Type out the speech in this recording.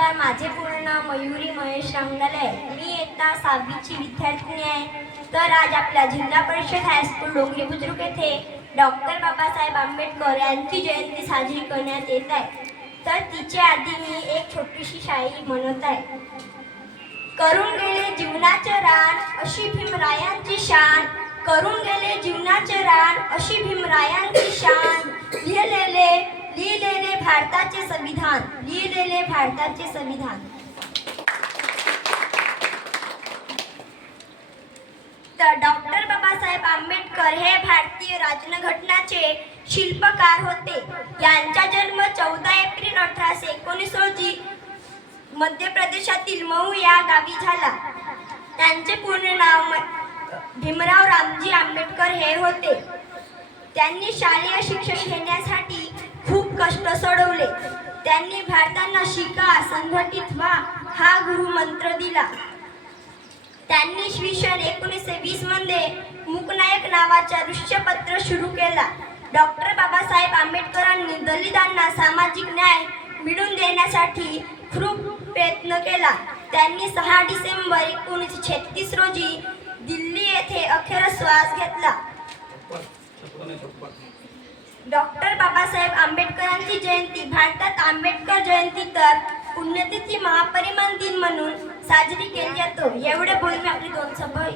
नमस्कार माझे पूर्ण नाव मयुरी महेश रंगले मी इयत्ता सहावीची विद्यार्थिनी आहे. तर आज आपल्या जिल्हा परिषद हायस्कूल डोंगरी बुद्रुक येथे डॉक्टर बाबासाहेब आंबेडकर यांची जयंती साजरी करण्यात येत आहे. तर तिच्या आधी मी एक छोटीशी शाळी म्हणत आहे. करून गेले जीवनाचे रान अशी भीमरायांची शान. करून गेले जीवनाचे रान अशी भारताचे संविधान लिहिलेले भारताचे संविधान. तर डॉक्टर बाबासाहेब आंबेडकर हे भारतीय राज्यघटनाचे शिल्पकार होते. यांचा जन्म चौदा एप्रिल अठराशे एकोणीस रोजी मध्य प्रदेशातील मऊ या गावी झाला. त्यांचे पूर्ण नाव भीमराव रामजी आंबेडकर हे होते. त्यांनी शालेय शिक्षण घेण्यासाठी कष्ट सोडवले. त्यांनी भारतांना शिका संघटित व्हा हा गुरुमंत्र दिला. त्यांनी इसवी सन एकोणीसशे वीसमध्ये मुकनायक नावाचा दृश्यपत्र सुरू केला. डॉक्टर बाबासाहेब आंबेडकरांनी दलितांना सामाजिक न्याय मिळवून देण्यासाठी खूप प्रयत्न केला. त्यांनी सहा डिसेंबर एकोणीसशे छत्तीस रोजी दिल्ली येथे अखेर श्वास घेतला. डॉक्टर बाबासाहेब आंबेडकरांची जयंती भारतात आंबेडकर जयंती तर पुण्यतिथी महापरिमान दिन म्हणून साजरी केली जातो. एवढे बोलून मी आपली दोन सभा